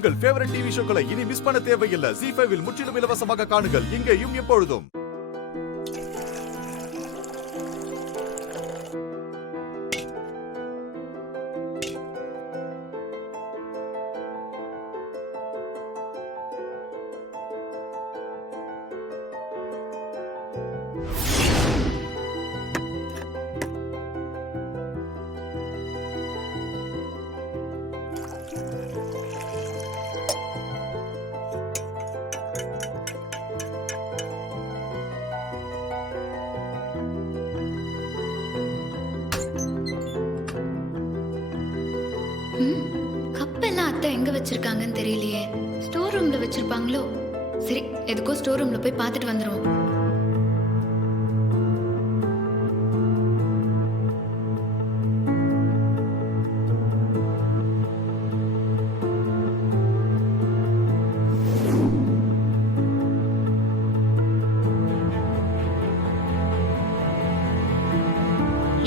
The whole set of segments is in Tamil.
உங்கள் ஃபேவரட் டிவி ஷோக்களை இனி மிஸ் பண்ண தேவையில்லை. ZEE5 இல் முற்றிலும் இலவசமாக காணுங்கள், இங்கேயும் எப்பொழுதும். கப்பெல்லாம் அத்தை எங்க வச்சிருக்காங்கன்னு தெரியலையே. ஸ்டோர் ரூம்ல வச்சிருப்பாங்களோ? சரி, எதுக்கோ ஸ்டோர் ரூம்ல போய் பார்த்துட்டு வந்துருவோம்.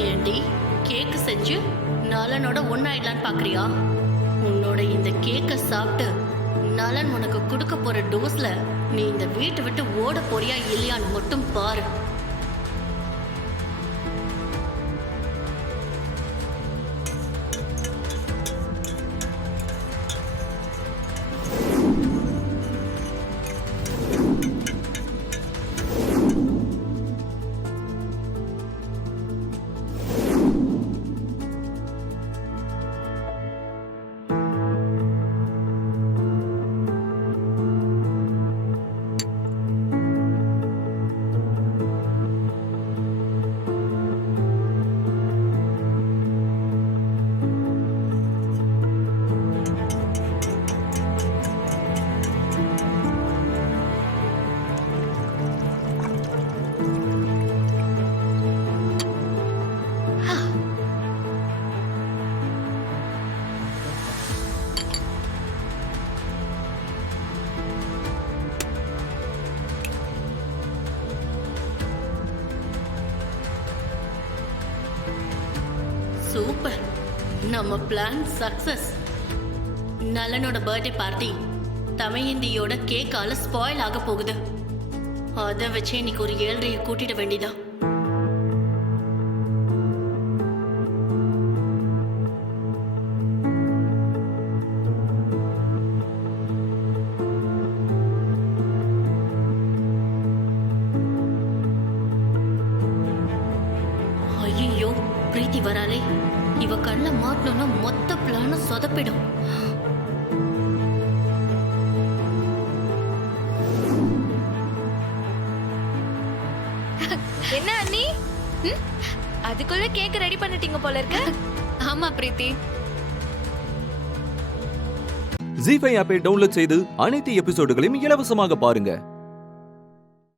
ஏண்டி கேக்கு செஞ்சு நலனோட ஒன்னாயிடலான்னு பாக்குறியா? உன்னோட இந்த கேக்க சாப்பிட்டு நலன் உனக்கு கொடுக்க போற டோஸ்ல நீ இந்த வீட்டை விட்டு ஓட போறியா இல்லையான்னு மட்டும் பாரு. சூப்பர், நம்ம பிளான் சக்சஸ். நலனோட பர்த்டே பார்ட்டி தமையந்தியோட கேக்கால ஸ்பாயில் ஆக போகுது. அதை வச்சு இன்னைக்கு ஒரு 7:30 கூட்டிட வேண்டியதா. ஐயோ, பிரீத்தி வராளே. இவ கண்ண மாட்டணும்னா மொத்த பிளானும் சொதப்பிடும். என்ன அண்ணி, அதுக்குள்ள கேக் ரெடி பண்ணிட்டீங்க போல இருக்கு. ஆமா பிரீத்தி. ZEE5 ஆப்பை டவுன்லோட் செய்து அனைத்து எபிசோடுகளையும் இலவசமாக பாருங்க.